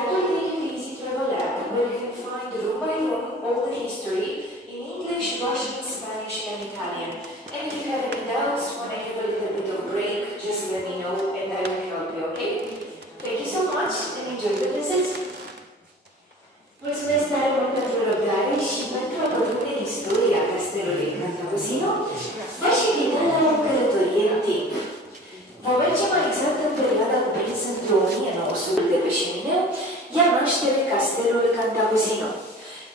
That will take you easy travel app where you can find room by room all the history in English, Russian, Spanish, and Italian. And if you have any doubts, when I have a little bit of break, just let me know and I will help you, okay? Thank you so much and enjoy the visit. Mulțumesc tare mult pentru răbdare și pentru a pătrunde în istoria castelului Cantacuzino, v-aș invita la o călătorie în timp. Vom merge mai exact în perioada cuprinsă între 1900 de pe șemineu, ia naștere castelul Cantacuzino,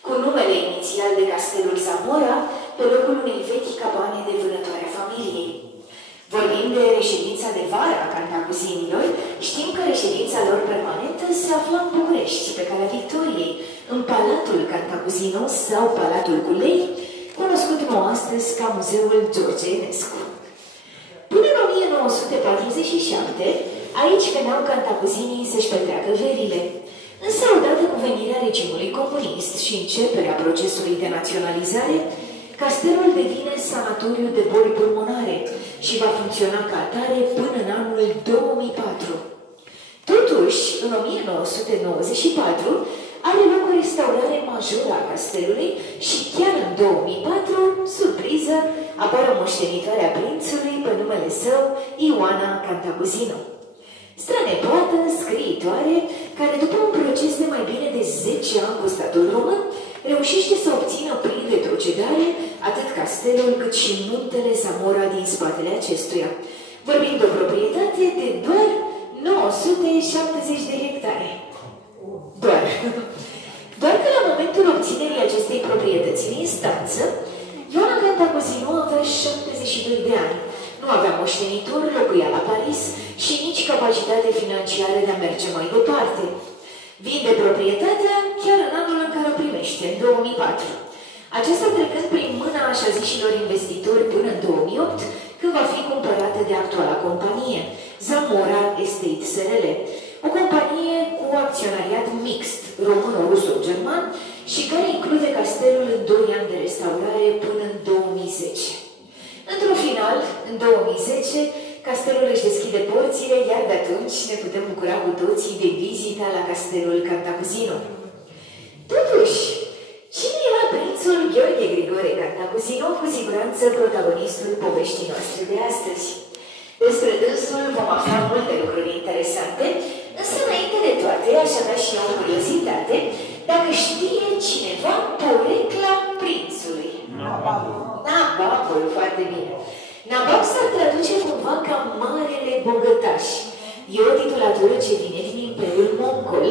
cu numele inițial de castelul Zamora, pe locul unei vechi cabane de vânătoare a familiei. Vorbim de reședința de vară a Cantacuzinilor, știm că reședința lor permanentă se afla în București, pe Calea Victoriei, în Palatul Cantacuzino sau Palatul Culei, cunoscut nou astăzi ca Muzeul George Enescu. Până în 1947, aici veneau cantacuzinii să-și petreacă verile. Însă, odată cu venirea regimului comunist și începerea procesului de naționalizare, castelul devine sanatoriu de boli pulmonare și va funcționa ca atare până în anul 2004. Totuși, în 1994, are loc o restaurare majoră a castelului și chiar în 2004, surpriză, apare o moștenitoare a prințului pe numele său, Ioana Cantacuzino. Strănepoată, scriitoare, care după un proces de mai bine de 10 ani cu statul român, reușește să obțină prin retrocedare atât castelul cât și muntele Zamora din spatele acestuia, vorbind de o proprietate de doar 970 de hectare. Doar că la momentul obținerii acestei proprietăți în instanță, Ioana Cantacuzino avea 72 de ani, nu avea moștenitor, locuia la Paris și nici capacitate financiară de a merge mai departe. Vinde proprietatea chiar în anul în care o primește, în 2004. Aceasta trecând prin mâna așa zișilor investitori până în 2008, când va fi cumpărată de actuala companie, Zamora Estate SRL, o companie cu acționariat mixt, româno-ruso-german, și care include castelul în 2 ani de restaurare până în 2010. Într-un final, în 2010, castelul își deschide porțile, iar de atunci ne putem bucura cu toții de vizita la castelul Cantacuzino. Totuși, cine era prințul Gheorghe Grigore Cantacuzino, cu siguranță protagonistul poveștii noastre de astăzi? Despre dânsul vom afla multe lucruri interesante, însă înainte de toate aș avea și eu o curiozitate, dacă știe cineva porecla prințului. Nababul, foarte bine. Nabab s-ar traduce cumva ca Marele Bogătaș. E o titulatură ce vine din Imperiul Mongol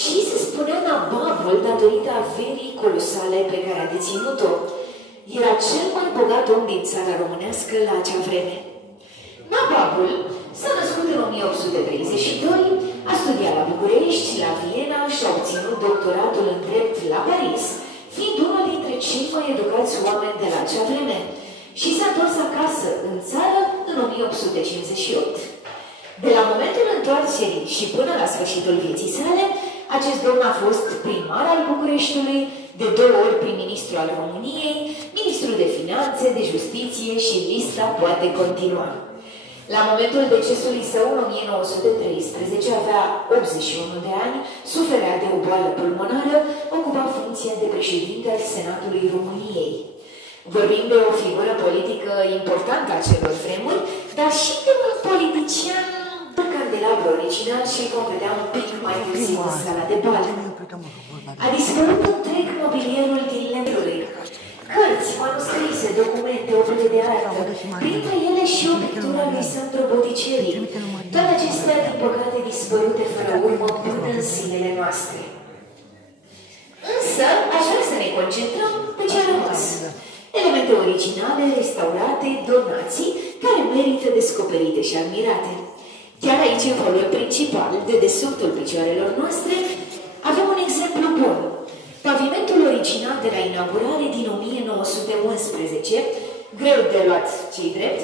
și se spunea Nababul datorită averii colosale pe care a deținut-o. Era cel mai bogat om din țara românească la acea vreme. Nababul s-a născut în 1832, a studiat la București, la Viena și a obținut doctoratul în drept la Paris, fiind unul dintre cei mai educați oameni de la acea vreme, și s-a întors acasă, în țară, în 1858. De la momentul întoarcerii și până la sfârșitul vieții sale, acest domn a fost primar al Bucureștiului, de 2 ori prim-ministru al României, ministru de finanțe, de justiție și lista poate continua. La momentul decesului său, în 1913, avea 81 de ani, suferea de o boală pulmonară, ocupa funcția de președinte al Senatului României. Vorbim de o figură politică importantă a celor vremuri, dar și de un politician candelabru original și îl vom vedea un pic mai târziu în sala de bal. A dispărut întreg mobilierul din lemnului. Cărți, manuscrise, documente, opere de artă, printre ele și o pictură a lui Sandro Botticelli. Toate acestea, din păcate, dispărute fără urmă până în zilele noastre. Însă, aș vrea să ne concentrăm pe ce a rămas. Elemente originale, restaurate, donații, care merită descoperite și admirate. Chiar aici, în holul principal, de dedesubtul picioarelor noastre, avem un exemplu bun. Pavimentul original de la inaugurare din 1911, greu de luat cei drept,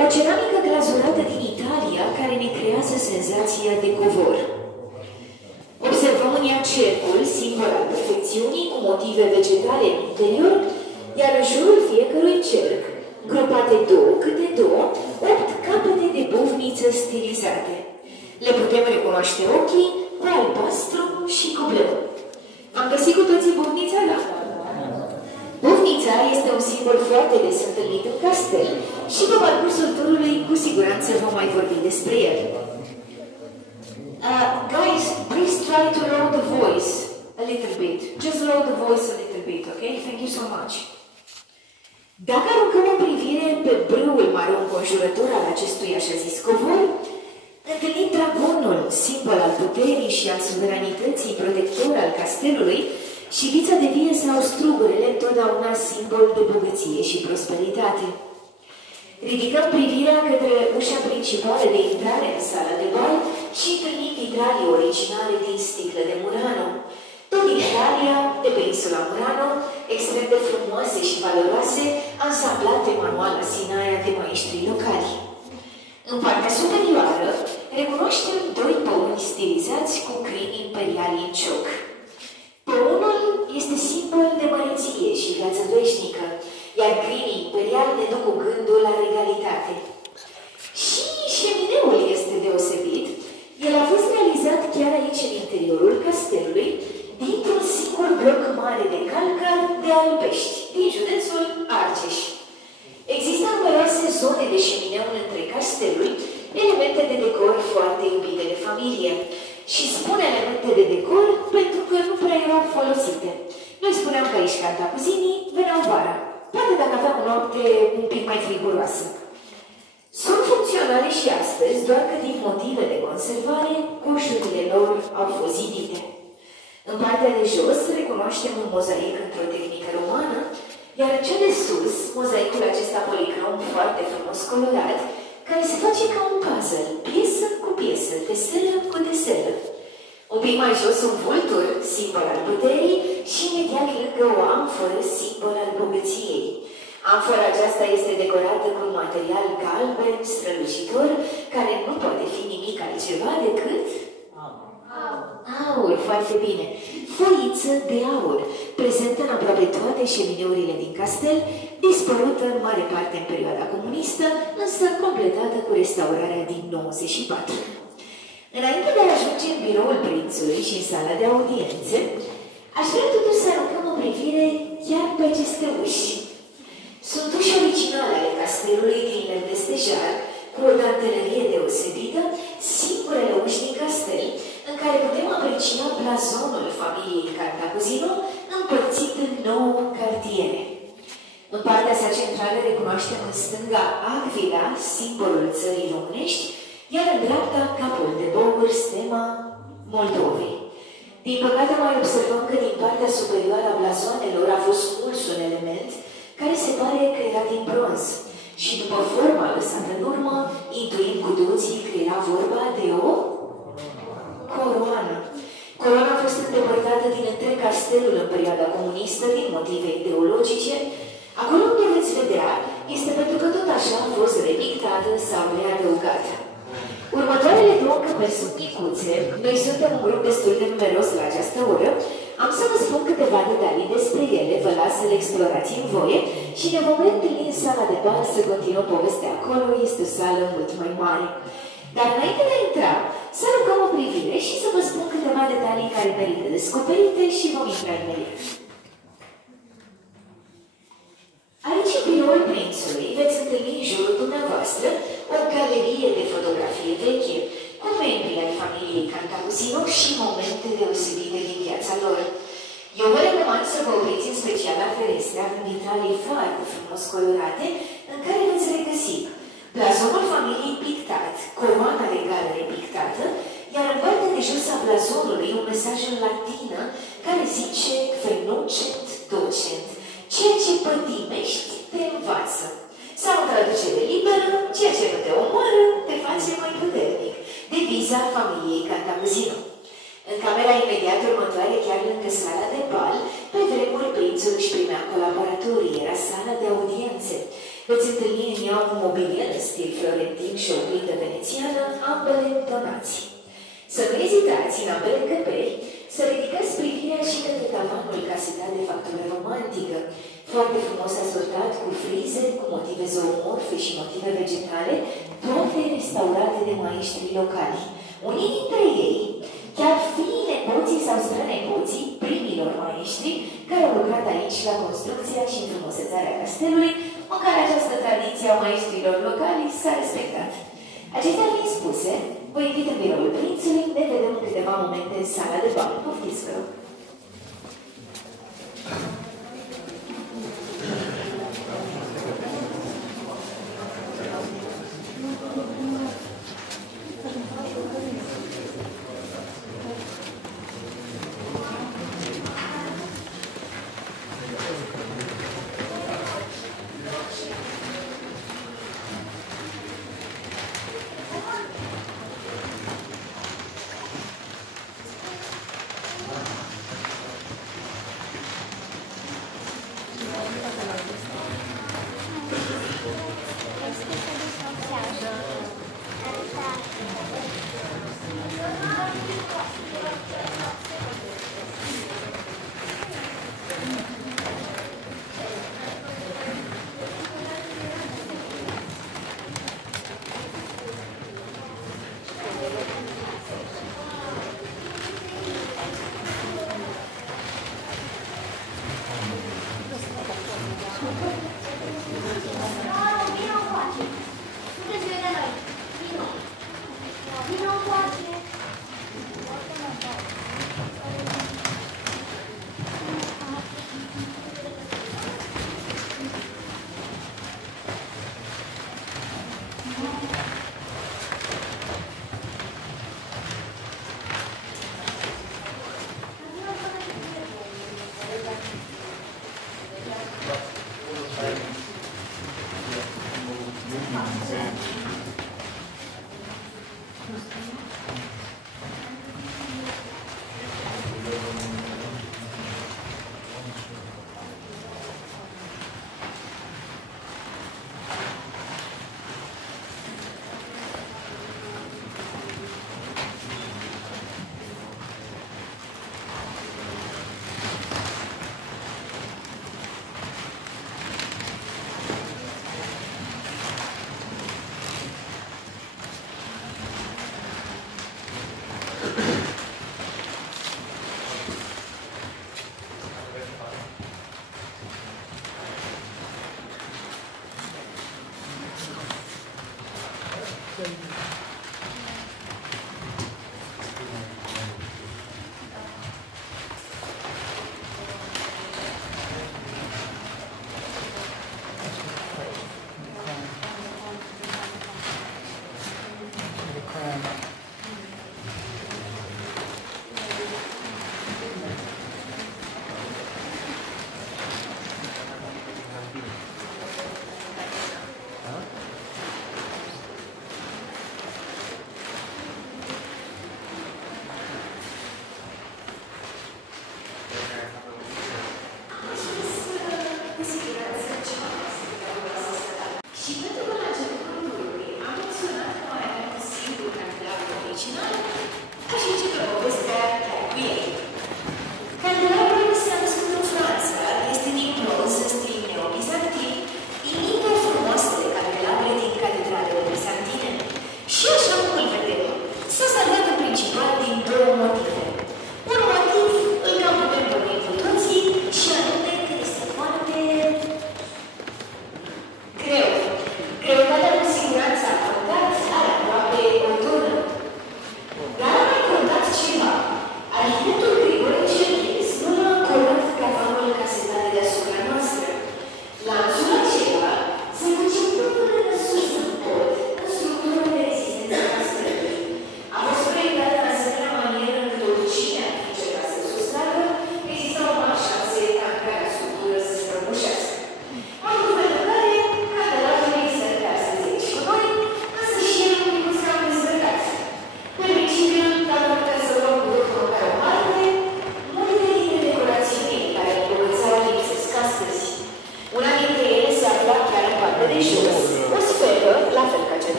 o ceramică glazurată din Italia care ne creează senzația de covor. Observăm în ea cercul, simbol al perfecțiunii, cu motive vegetale în interior, iar în jurul fiecărui cerc, grupate 2 câte 2, 8 capete de bufniță stilizate. Le putem recunoaște ochii cu albastru și cu bleu. Am găsit cu toții bufnița, da? Bufnița este un simbol foarte des întâlnit în castel și pe parcursul turului cu siguranță vom mai vorbi despre el. Guys, please try to lower the voice a little bit. Just lower the voice a little bit, okay? Thank you so much. Dacă aruncăm o privire pe brâul mare înconjurător al acestui așa zis covor, întâlnim dragonul, simbol al puterii și al suveranității, protector al castelului, și vița de vie sau strugurele, întotdeauna simbol de bogăție și prosperitate. Ridicăm privirea către ușa principală de intrare în sala de bal și întâlnim vitralii originale din sticlă de Murano. Tot din Italia, de pe insula Murano, extrem de frumoase și valoroase, ansamblate manual la Sinaia de maestrii locali. În partea superioară, recunoaștem doi păuni stilizați cu crini imperiali în cioc. Păunul este simbol de măreție și viață veșnică, iar crinii imperiali ne duc cu gândul la regalitate. Și șemineul este deosebit. El a fost realizat chiar aici, în interiorul castelului, dintr-un singur bloc mare de calcar de Alpești, din județul Argeș. Există numeroase zone de șemineu în întreg castelul, elemente de decor foarte iubite de familie. Și spun elemente de decor pentru că nu prea erau folosite. Noi spuneam că aici cantacuzinii veneau vara, poate dacă aveam o noapte un pic mai friguroasă. Sunt funcționale și astăzi, doar că din motive de conservare, coșurile lor au fost zidite. În partea de jos recunoaștem un mozaic într-o tehnică romană, iar în cea de sus, mozaicul acesta policrom foarte frumos colorat, care se face ca un puzzle, piesă cu piesă, deselă cu deselă. Un pic mai jos un vultur, simbol al puterii, și imediat lângă o amforă, simbol al bogăției. Amfora aceasta este decorată cu un material galben, strălucitor, care nu poate fi nimic altceva decât aur, foarte bine. Foiță de aur, prezentă în aproape toate șemineurile din castel, dispărută în mare parte în perioada comunistă, însă completată cu restaurarea din 94. Înainte de a ajunge în biroul prințului și în sala de audiențe, aș vrea totuși să aruncăm o privire chiar pe aceste uși. Sunt uși originale ale castelului din lemn de stejar, cu o dantelerie deosebită, singurele uși din castel, în care putem aprecia blazonul familiei Cantacuzino, împărțit în 9 cartiere. În partea sa centrală recunoaștem în stânga Aquila, simbolul țării românești, iar în dreapta capul de băur, stema Moldovei. Din păcate mai observăm că din partea superioară a blazoanelor a fost smuls un element care se pare că era din bronz. Și după forma lăsată în urmă, intuim cu toții că era vorba de o coroană. Coroana a fost îndepărtată din întreg castelul în perioada comunistă din motive ideologice. Acolo unde veți vedea este pentru că tot așa a fost repictată sau readăugată. Următoarele două încăperi sunt micuțe. Noi suntem un grup destul de numeros la această oră. Am să vă spun câteva detalii despre ele, vă las să le explorați în voie și ne vom întâlni în sala de bal să continuăm povestea acolo, este o sală mult mai mare. Dar înainte de a intra, să aruncăm o privire și să vă spun câteva detalii care merită descoperite și vom intra imediat. Aici, în biroul prințului, veți întâlni în jurul dumneavoastră o galerie de fotografie veche, cu membrii ai familiei Cantacuzino și momente deosebite din viața lor. Eu vă recomand să vă opriți în special la ferestre, având vitralii foarte frumos colorate, în care veți regăsi blazonul familiei pictat, coroana regală repictată, iar în partea de jos a blazonului un mesaj în latină care zice Venocent docent, ceea ce pătimești te învață. Sau în traducere liberă, ceea ce nu te omoară, te face mai puternic. Deviza familiei Cantacuzino. În camera imediat următoare, chiar lângă sala de bal, pe vremuri prințul își primea colaboratorii, era sala de audiențe. Veți întâlni în ea un mobilier în stil florentin și o plindă venețiană, ambele donații. Să nu ezitați în ambele încăperi, să ridicați privirea și către tavanul casetat de factură romantică, foarte frumos asortat cu frize, cu motive zoomorfe și motive vegetale, toate restaurate de maestrii locali. Unii dintre ei chiar fiii nepoții sau strănepoții primilor maestri care au lucrat aici la construcția și înfrumusețarea castelului, măcar această tradiție a maestrilor locali s-a respectat. Acestea fiind spuse, vă invit în biroul prințului, ne vedem în câteva momente în sala de bal. Poftiți, vă rog.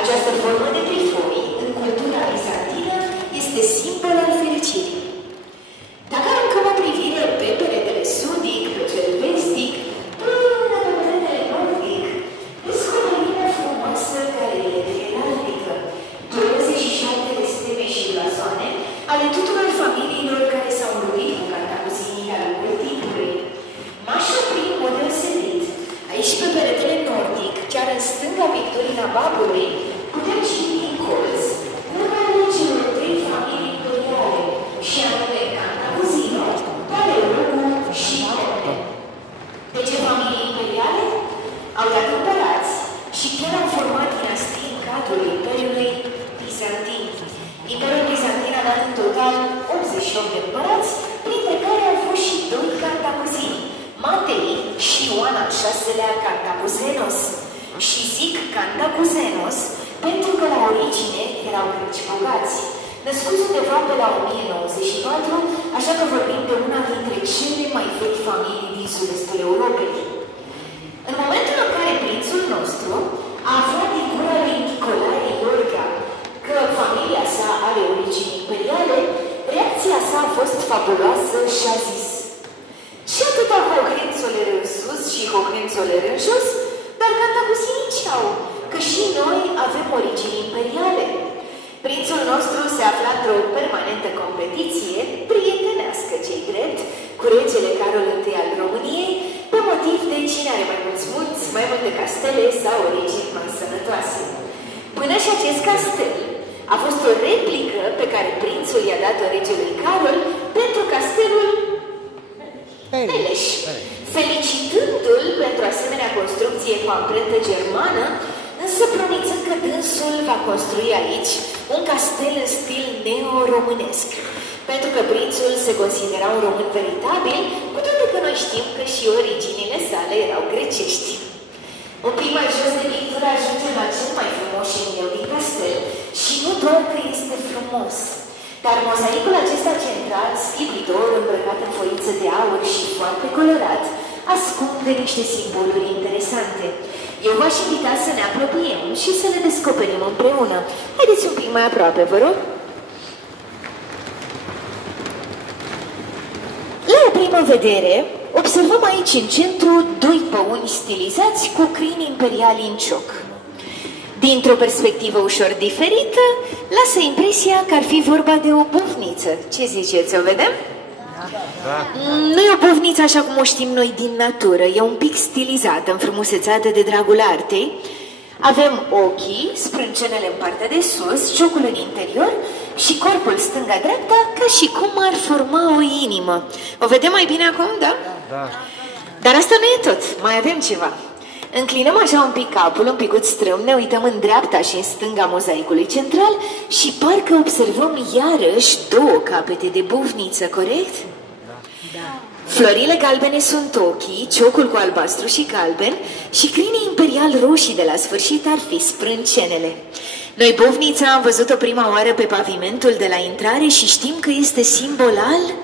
Această formă de triforii, în cultura bizantină, este simbol al fericirii. Dacă aruncăm o privire pe peretele sudic, pe cel vestic, până pe peretele nordic, descoperim o frumoasă galerie picturina babului, putem citi din colț numele celor 3 familii imperiale, și anume Cantacuzino, Paleologu și Conte. De ce familii imperiale? Au dat împărați și chiar au format dinastii în cadrul Imperiului Bizantin. Imperiul Bizantin a dat în total 88 de împărați, printre care au fost și 2 Cantacuzini, Matei și Ioan al VI-lea Cantacuzenos. Și zic Cantacuzenos pentru că la origine erau greci bogați, născuți undeva pe la 1094, așa că vorbim de una dintre cele mai vechi familii din sud-estul Europei. În momentul în care prințul nostru a aflat din gura lui Nicolae Iorga că familia sa are origini imperiale, reacția sa a fost fabuloasă și a zis: și atâta Hohenzoller în sus și Hohenzoller în jos, dar Cantacuzinii ce-au? Că și noi avem origini imperiale. Prințul nostru se afla într-o permanentă competiție prietenească, ce-i drept, cu regele Carol I al României, pe motiv de cine are mai mulți munți, mai multe castele sau origini mai sănătoase. Până și acest castel a fost o replică pe care prințul i-a dat-o regelui Carol pentru castelul Peleș, felicitându-l pentru asemenea construcție cu amprentă germană, însă promițând că dânsul va construi aici un castel în stil neo-românesc, pentru că prințul se considera un român veritabil, cu toate că noi știm că și originile sale erau grecești. Un pic mai jos de pictură ajungem la cel mai frumos șemineu din castel, și nu doar că este frumos, dar mozaicul acesta central, schibitor, îmbrăcat în foiță de aur și foarte colorat, ascunde niște simboluri interesante. Eu v-aș invita să ne apropiem și să le descoperim împreună. Haideți un pic mai aproape, vă rog. La o primă vedere, observăm aici în centru 2 păuni stilizați cu crini imperiali în cioc. Dintr-o perspectivă ușor diferită, lasă impresia că ar fi vorba de o bufniță. Ce ziceți, o vedem? Da. Nu e o bufniță așa cum o știm noi din natură, e un pic stilizată, înfrumusețată de dragul artei. Avem ochii, sprâncenele în partea de sus, ciocul în interior și corpul stânga-dreapta, ca și cum ar forma o inimă. O vedem mai bine acum, da? Da. Dar asta nu e tot, mai avem ceva. Înclinăm așa un pic capul, un picuț strâm, ne uităm în dreapta și în stânga mozaicului central și parcă observăm iarăși 2 capete de bufniță, corect? Da. Florile galbene sunt ochii, ciocul cu albastru și galben și crinii imperial roșii de la sfârșit ar fi sprâncenele. Noi bufnița am văzut-o prima oară pe pavimentul de la intrare și știm că este simbol al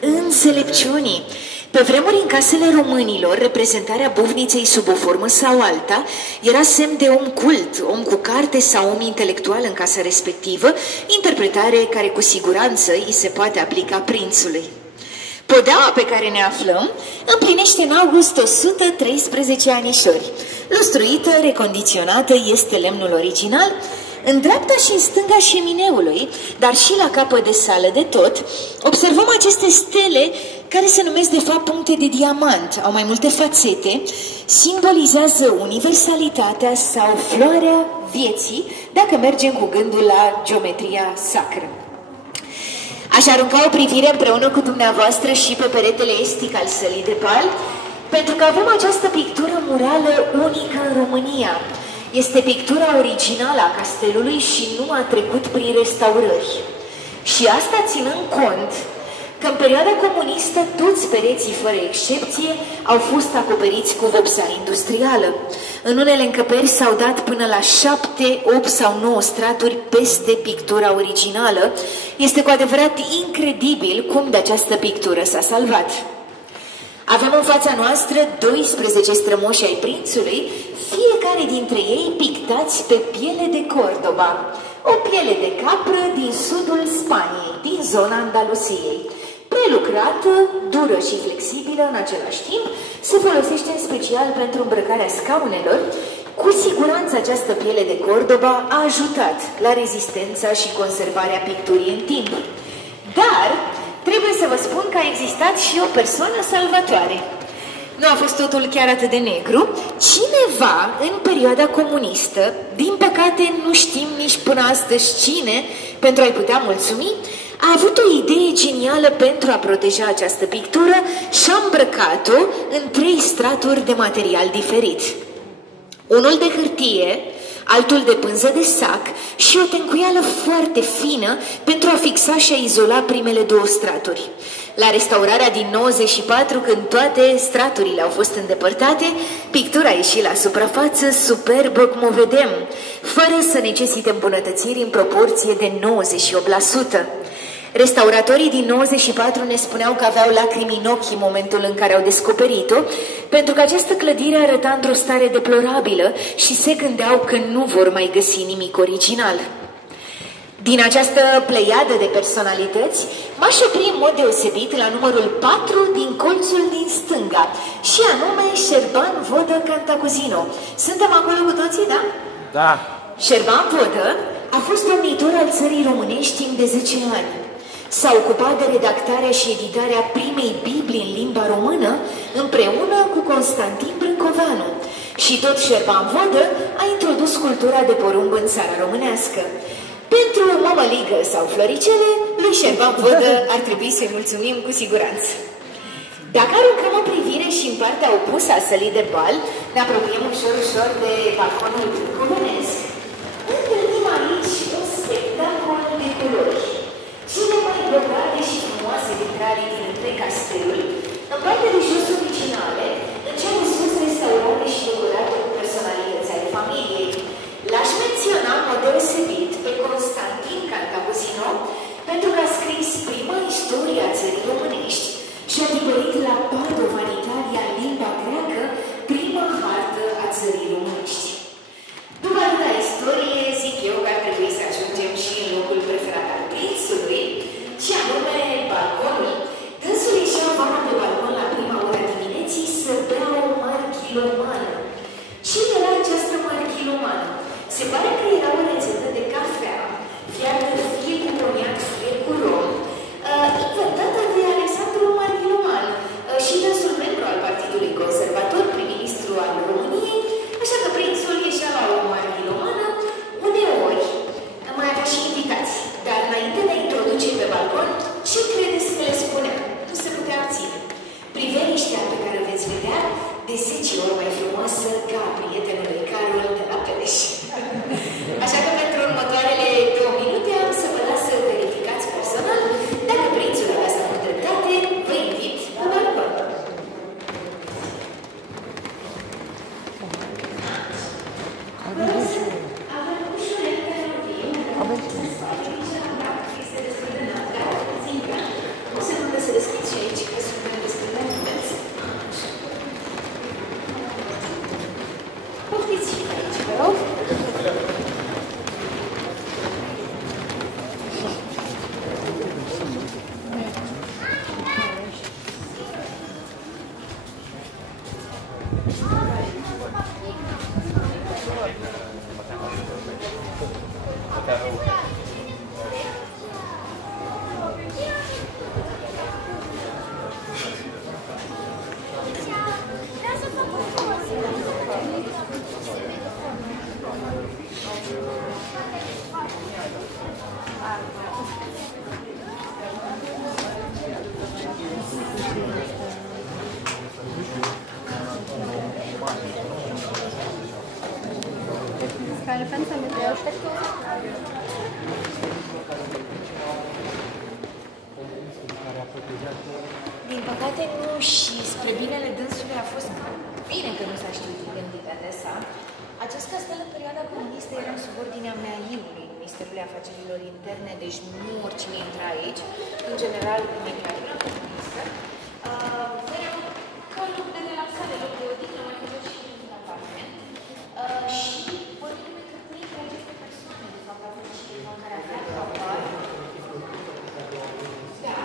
înțelepciunii. Pe vremuri, în casele românilor, reprezentarea bufniței sub o formă sau alta era semn de om cult, om cu carte sau om intelectual în casa respectivă, interpretare care cu siguranță îi se poate aplica prințului. Podeaua pe care ne aflăm împlinește în august 113 anișori. Lustruită, recondiționată, este lemnul original. În dreapta și în stânga șemineului, dar și la capăt de sală de tot, observăm aceste stele care se numesc de fapt puncte de diamant, au mai multe fațete, simbolizează universalitatea sau floarea vieții, dacă mergem cu gândul la geometria sacră. Aș arunca o privire împreună cu dumneavoastră și pe peretele estic al sălii de bal, pentru că avem această pictură murală unică în România. Este pictura originală a castelului și nu a trecut prin restaurări. Și asta ținând cont că în perioada comunistă toți pereții, fără excepție, au fost acoperiți cu vopsea industrială. În unele încăperi s-au dat până la 7, 8 sau 9 straturi peste pictura originală. Este cu adevărat incredibil cum de această pictură s-a salvat. Avem în fața noastră 12 strămoși ai prințului, fiecare dintre ei pictați pe piele de Cordoba, o piele de capră din sudul Spaniei, din zona Andalusiei. Prelucrată, dură și flexibilă în același timp, se folosește în special pentru îmbrăcarea scaunelor. Cu siguranță această piele de Cordoba a ajutat la rezistența și conservarea picturii în timp. Dar trebuie să vă spun că a existat și o persoană salvatoare. nu a fost totul chiar atât de negru. Cineva, în perioada comunistă, din păcate nu știm nici până astăzi cine, pentru a-i putea mulțumi, a avut o idee genială pentru a proteja această pictură și a îmbrăcat-o în 3 straturi de material diferit. Unul de hârtie, altul de pânză de sac și o tencuială foarte fină pentru a fixa și a izola primele 2 straturi. La restaurarea din 94, când toate straturile au fost îndepărtate, pictura a ieșit la suprafață superbă cum o vedem, fără să necesite îmbunătățiri în proporție de 98%. Restauratorii din 94 ne spuneau că aveau lacrimi în ochi în momentul în care au descoperit-o, pentru că această clădire arăta într-o stare deplorabilă și se gândeau că nu vor mai găsi nimic original. Din această pleiadă de personalități, m-aș opri în mod deosebit la numărul 4 din colțul din stânga, și anume Șerban Vodă Cantacuzino. Suntem acolo cu toții, da? Da. Șerban Vodă a fost domnitor al țării românești timp de 10 ani. S-a ocupat de redactarea și editarea primei Biblii în limba română împreună cu Constantin Brâncoveanu. Și tot Șerban Vodă a introdus cultura de porumb în țara românească. Pentru mămăligă sau floricele, lui Șerban Vodă ar trebui să-i mulțumim cu siguranță. Dacă aruncăm o privire și în partea opusă a sălii de bal, ne apropiem ușor de balconul brâncovenesc. Întâlnim aici un spectacol de culori. Cele mai bogate și frumoase vitrare din întreg castelul, în partea de jos originale, încep în sus restaurate și decorate cu personalități ale familiei. L-aș menționa în mod deosebit pe Constantin Cantacuzino, pentru că a scris prima istorie a țării românești și a tipărit la Padova, în Italia, în limba greacă, prima hartă a țării românești. După atâta istorie, zic eu că ar trebui să ajungem și în locul preferat al prințului, și anume balconul. Dânsul ieșea vara pe balcon la prima oră a dimineții să bea o marghilomană. Ce era această marghilomană? Se pare că era o rețetă de cafea, fiartă fie cu coniac, fie cu rom, inventată de Alexandru Marghiloman, și dânsul membru al Partidului Conservator, prim-ministru al României, așa că prințul ieșea la o marghilomană, uneori mai avea și invitați. Dar înainte de a introduce pe balcon, ce credeți că le spunea? Nu se putea abține. Priveliștea pe care o veți vedea de 10 ori mai frumoasă ca a prietenului Carol de la Peleș. Așa că pentru următoarele 2 minute am să vă las să verificați personal dacă prințul avea să avut dreptate, vă invit la balcon. Keine Fenster mit der Steckdose? Din păcate nu, și spre binele dânsului a fost bine că nu s-a știut identitatea sa. Acest castel în perioada comunistă era în subordinea MAI-ului, Ministerului Afacerilor Interne, deci nu oricine intra aici, în general în dictatura comunistă. Era ca loc de relaxare, loc de odihnă, mai făcut și un apartament. Și vorbim că printre aceste persoane, de fapt, au fost și cineva care avea apar. Da.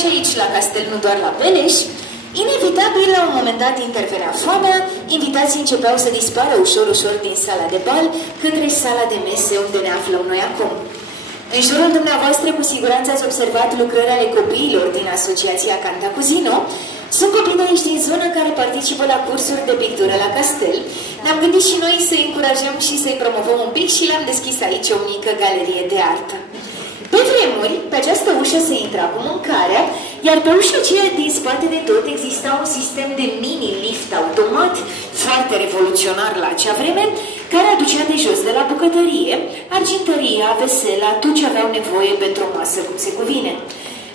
Și aici la castel, nu doar la Beleș. Inevitabil, la un moment dat intervenea foamea, invitații începeau să dispară ușor din sala de bal către sala de mese unde ne aflăm noi acum. În jurul dumneavoastră, cu siguranță ați observat lucrări ale copiilor din Asociația Cantacuzino. Sunt copii de aici din zonă care participă la cursuri de pictură la castel. Ne-am gândit și noi să-i încurajăm și să-i promovăm un pic și le-am deschis aici o mică galerie de artă. Pe vremuri, pe această ușă se intra cu mâncarea, iar pe ușa aceea din spate de tot exista un sistem de mini-lift automat, foarte revoluționar la acea vreme, care aducea de jos de la bucătărie, argintăria, vesela, tot ce aveau nevoie pentru o masă cum se cuvine.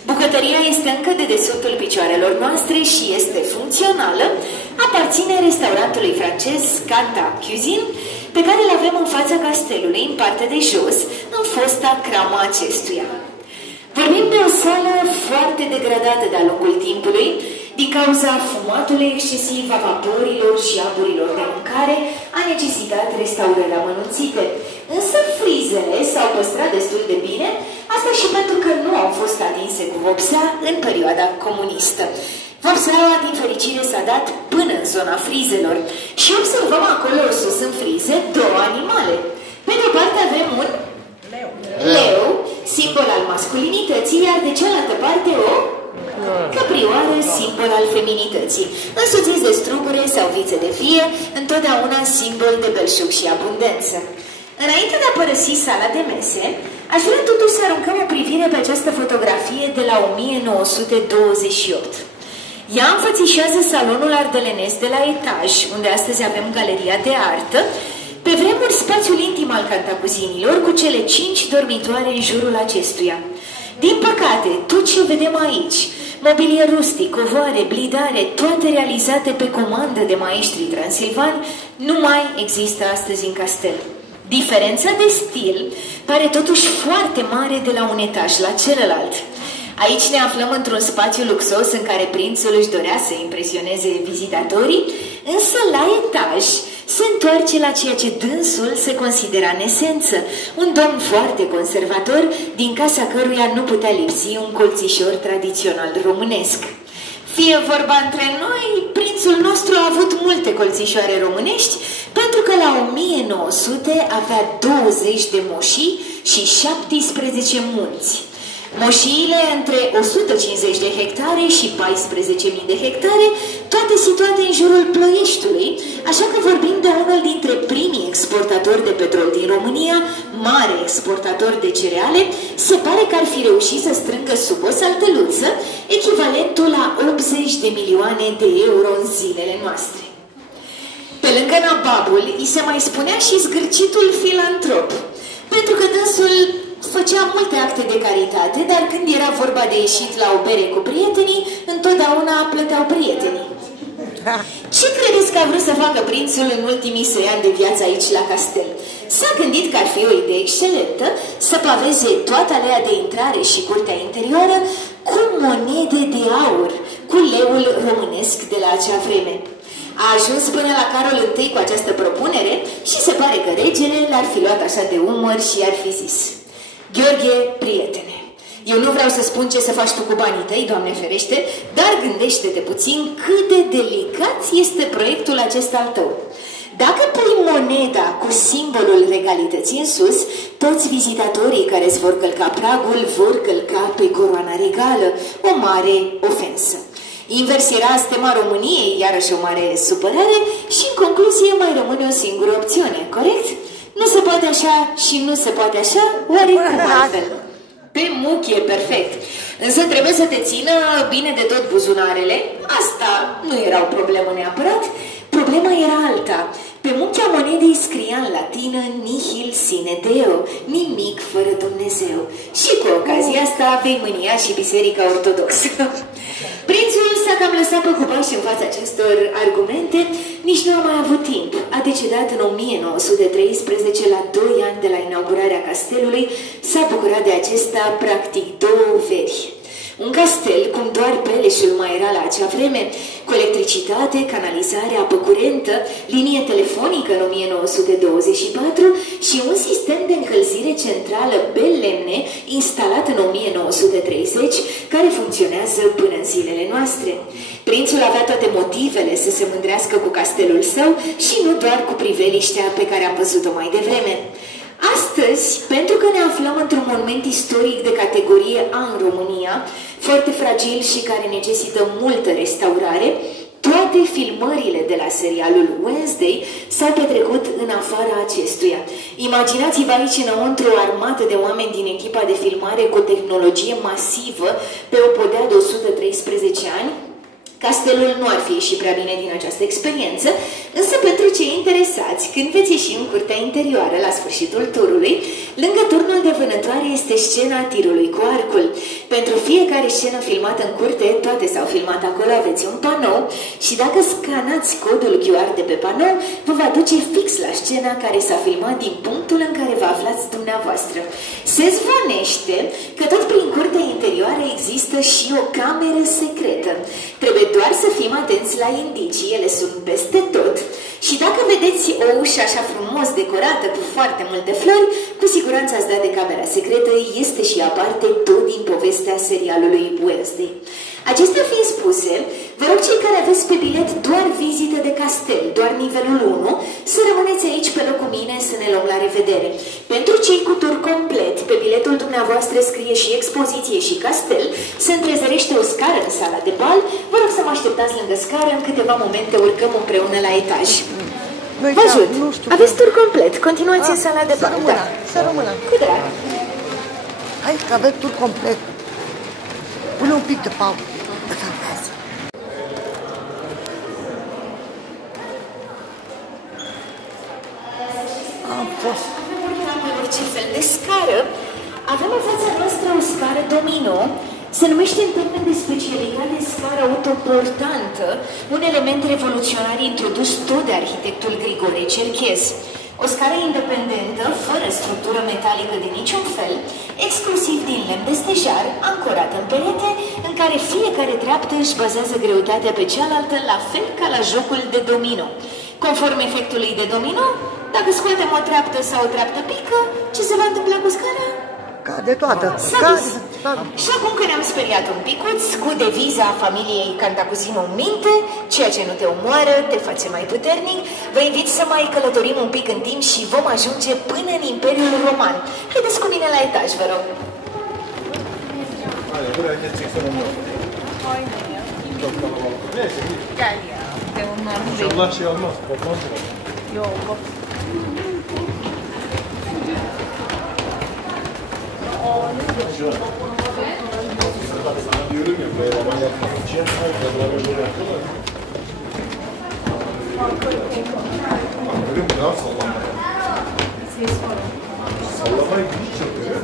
Bucătăria este încă de desubtul picioarelor noastre și este funcțională, aparține restaurantului francez Canta Cuisine, pe care îl avem în fața castelului, în partea de jos, în fosta cramă acestuia. Vorbim de o sală foarte degradată de-a lungul timpului, din cauza fumatului excesiv, a vaporilor și aburilor de mâncare, a necesitat restaurări amănunțite. Însă frizele s-au păstrat destul de bine, asta și pentru că nu au fost atinse cu vopsea în perioada comunistă. Vopseaua, din fericire, s-a dat până în zona frizelor și observăm acolo, sus în frize, două animale. Pe de o parte avem un leu, simbol al masculinității, iar de cealaltă parte o căprioară, simbol al feminității, însoțiți de strugure sau vițe de vie, întotdeauna simbol de belșug și abundență. Înainte de a părăsi sala de mese, aș vrea totuși să aruncăm o privire pe această fotografie de la 1928. Ea înfățișează salonul ardelenesc de la etaj, unde astăzi avem galeria de artă, pe vremuri spațiul intim al cantacuzinilor, cu cele 5 dormitoare în jurul acestuia. Din păcate, tot ce vedem aici, mobilier rustic, covoare, blidare, toate realizate pe comandă de maestrii transilvani, nu mai există astăzi în castel. Diferența de stil pare totuși foarte mare de la un etaj la celălalt. Aici ne aflăm într-un spațiu luxos în care prințul își dorea să impresioneze vizitatorii, însă la etaj se întoarce la ceea ce dânsul se considera în esență, un domn foarte conservator, din casa căruia nu putea lipsi un colțișor tradițional românesc. Fie vorba între noi, prințul nostru a avut multe colțișoare românești, pentru că la 1900 avea 20 de moșii și 17 munți. Moșiile între 150 de hectare și 14.000 de hectare, toate situate în jurul Ploieștiului, așa că vorbim de unul dintre primii exportatori de petrol din România, mare exportator de cereale, se pare că ar fi reușit să strângă sub o salteluță echivalentul la 80 de milioane de euro în zilele noastre. Pe lângă nababul, îi se mai spunea și zgârcitul filantrop, pentru că dânsul făcea multe acte de caritate, dar când era vorba de ieșit la o bere cu prietenii, întotdeauna plăteau prietenii. Ce credeți că a vrut să facă prințul în ultimii săi ani de viață aici la castel? S-a gândit că ar fi o idee excelentă să paveze toată alea de intrare și curtea interioară cu monede de aur, cu leul românesc de la acea vreme. A ajuns până la Carol I cu această propunere și se pare că regele l-ar fi luat așa de umăr și ar fi zis: Gheorghe, prietene, eu nu vreau să spun ce să faci tu cu banii tăi, Doamne ferește, dar gândește-te puțin cât de delicat este proiectul acesta al tău. Dacă pui moneda cu simbolul regalității în sus, toți vizitatorii care îți vor călca pragul vor călca pe coroana regală, o mare ofensă. Invers era stema României, iarăși o mare supărare și în concluzie mai rămâne o singură opțiune, corect? Nu se poate așa și nu se poate așa, oare cum altfel? Pe muchie, perfect. Însă trebuie să te țină bine de tot buzunarele. Asta nu era o problemă neapărat. Problema era alta. Pe muchea monedei scria în latină nihil sine Deo, nimic fără Dumnezeu. Și cu ocazia asta vei mânia și Biserica Ortodoxă. Prințul s-a cam lăsat pe cupaș în fața acestor argumente, nici nu a mai avut timp. A decedat în 1913, la 2 ani de la inaugurarea castelului, s-a bucurat de acesta practic 2 veri. Un castel, cum doar Peleșul mai era la acea vreme, cu electricitate, canalizare, apă curentă, linie telefonică în 1924 și un sistem de încălzire centrală pe lemne instalat în 1930, care funcționează până în zilele noastre. Prințul avea toate motivele să se mândrească cu castelul său și nu doar cu priveliștea pe care am văzut-o mai devreme. Astăzi, pentru că ne aflăm într-un monument istoric de categorie A în România, foarte fragil și care necesită multă restaurare, toate filmările de la serialul Wednesday s-au petrecut în afara acestuia. Imaginați-vă aici înăuntru o armată de oameni din echipa de filmare cu tehnologie masivă pe o podea de 113 ani. Castelul nu ar fi ieșit prea bine din această experiență, însă pentru cei interesați, când veți ieși în curtea interioară la sfârșitul turului, lângă turnul de vânătoare este scena tirului cu arcul. Pentru fiecare scenă filmată în curte, toate s-au filmat acolo, aveți un panou și dacă scanați codul QR de pe panou, vă va duce fix la scena care s-a filmat din punctul în care vă aflați dumneavoastră. Se zvonește că tot prin curtea interioară există și o cameră secretă. Trebuie doar să fim atenți la indicii, ele sunt peste tot. Și dacă vedeți o ușă așa frumos decorată cu foarte multe flori, cu siguranță ați dat de camera secretă, este și aparte tot din povestea serialului Wednesday. Acestea fiind spuse, vă rog cei care aveți pe bilet doar vizită de castel, doar nivelul 1, să rămâneți aici pe locul mine să ne luăm la revedere. Pentru cei cu tur complet, pe biletul dumneavoastră scrie și expoziție și castel, se întrezărește o scară în sala de bal, vă rog să mă așteptați lângă scară, în câteva momente urcăm împreună la etaj. Vă ajut, aveți tur complet, continuați în sala de bal. Să rămână. Cu drag. Hai că avem tur complet. Pune un pic de pauză. Am fost. Orice fel de scară, avem în fața noastră o scară domino, se numește în termen de specialitate scară autoportantă, un element revoluționar introdus tot de arhitectul Grigore Cerchez. O scară independentă, fără structură metalică de niciun fel, exclusiv din lemn de stejar, ancorată în perete, în care fiecare treaptă își bazează greutatea pe cealaltă, la fel ca la jocul de domino. Conform efectului de domino, dacă scoatem o treaptă sau o treaptă pică, ce se va întâmpla cu scara? Cade toată. Și acum că ne-am speriat un picuț, cu deviza familiei Cantacuzino în minte, ceea ce nu te omoară, te face mai puternic, vă invit să mai călătorim un pic în timp și vom ajunge până în Imperiul Roman. Haideți cu mine la etaj, vă rog. Diyorum ya, böyle roman yapmak için böyle yapıyorlar. Görüyor musun? Daha sallamaya. Sallamayı hiç yapıyor.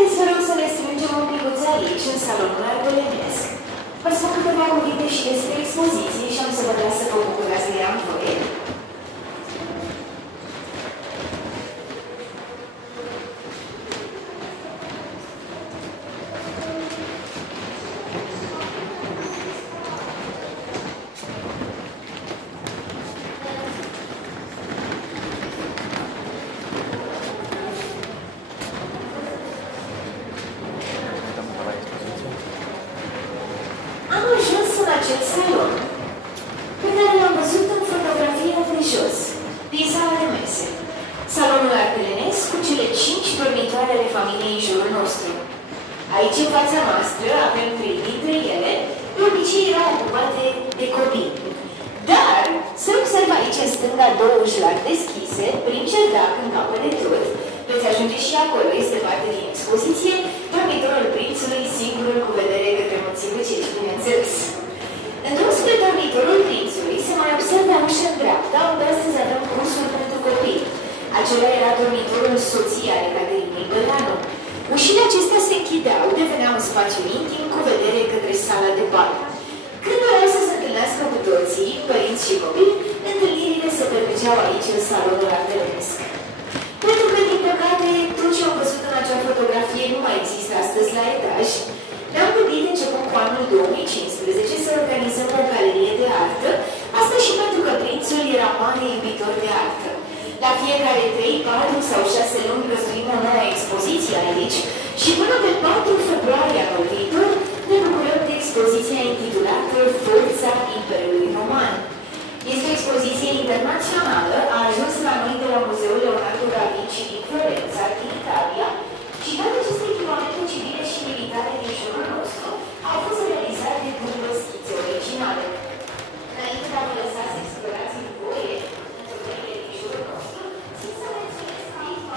Haideți, vă rog, să ne strângem un picuț aici, în salonul arbolenesc. Vă spun câteva cuvinte și despre expoziție și am să vă las să vă bucurați de ea în voie. Am ajuns în acest salon, pe care l-am văzut în fotografia de jos, din sala de mese. Salonul arbolenesc cu cele 5 dormitoare ale familiei în jurul nostru. Aici, în fața noastră, avem 3 dintre ele, de obicei erau ocupate de copii. Dar, să observ aici în stânga 2 ușlari deschise, prin cerdac în capăt de tot, veți ajunge și acolo, este parte din expoziție, dormitorul prințului, singurul cu vedere către Mățibucești, bineînțeles. În drum spre dormitorul prințului se mai observă ușă în dreapta, unde astăzi avem cursul pentru copii. Acela era dormitorul soției ale Caterinei Bălanu. Ușile acestea se închideau, deveneau un spațiu intim cu vedere către sala de bal. Când doreau să se întâlnească cu toții, părinți și copii, întâlnirile se petreceau aici, în salonul arbolenesc. Pentru că, din păcate, tot ce am văzut în acea fotografie nu mai există astăzi la etaj, ne-am gândit, începând cu anul 2015, să organizăm o galerie de artă, asta și pentru că prințul era mare iubitor de artă. La fiecare 3, 4 sau 6 luni găsuim o nouă expoziție aici și până pe 4 februarie anul viitor ne bucurăm de expoziția intitulată Forța Imperiului Roman. Este o expoziție internațională, a ajuns la noi de la Muzeul Leonardo da Vinci din Florența, din Italia, și toate aceste echipamente civile și militare din jurul nostru au fost realizate după schițe originale. Înainte de a vă lăsa să explorați în voie întâlnirile din jurul nostru, țin să menționez aici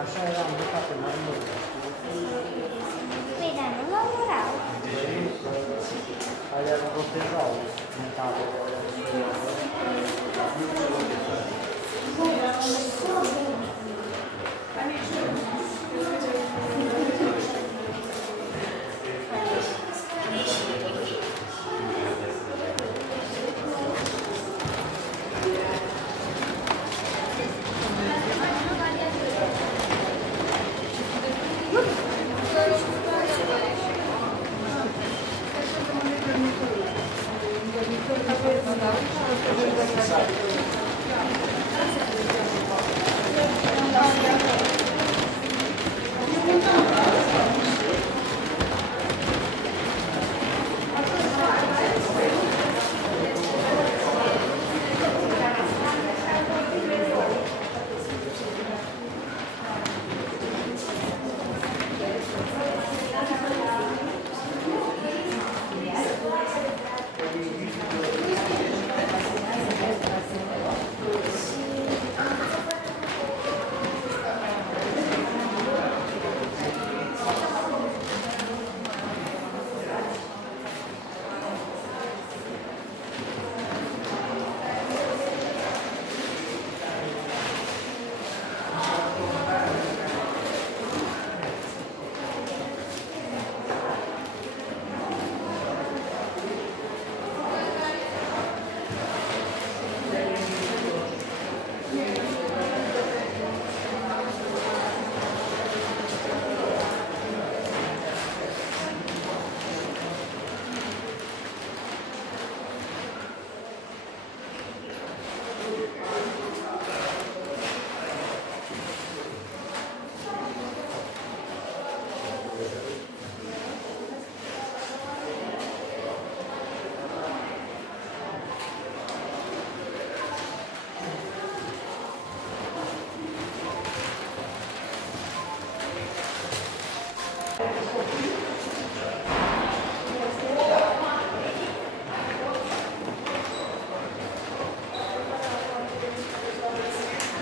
Așa era îmbrăcată mai mult. Păi, dar nu laborau. Alea protejau mentalul.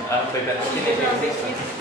Păi pentru tine există.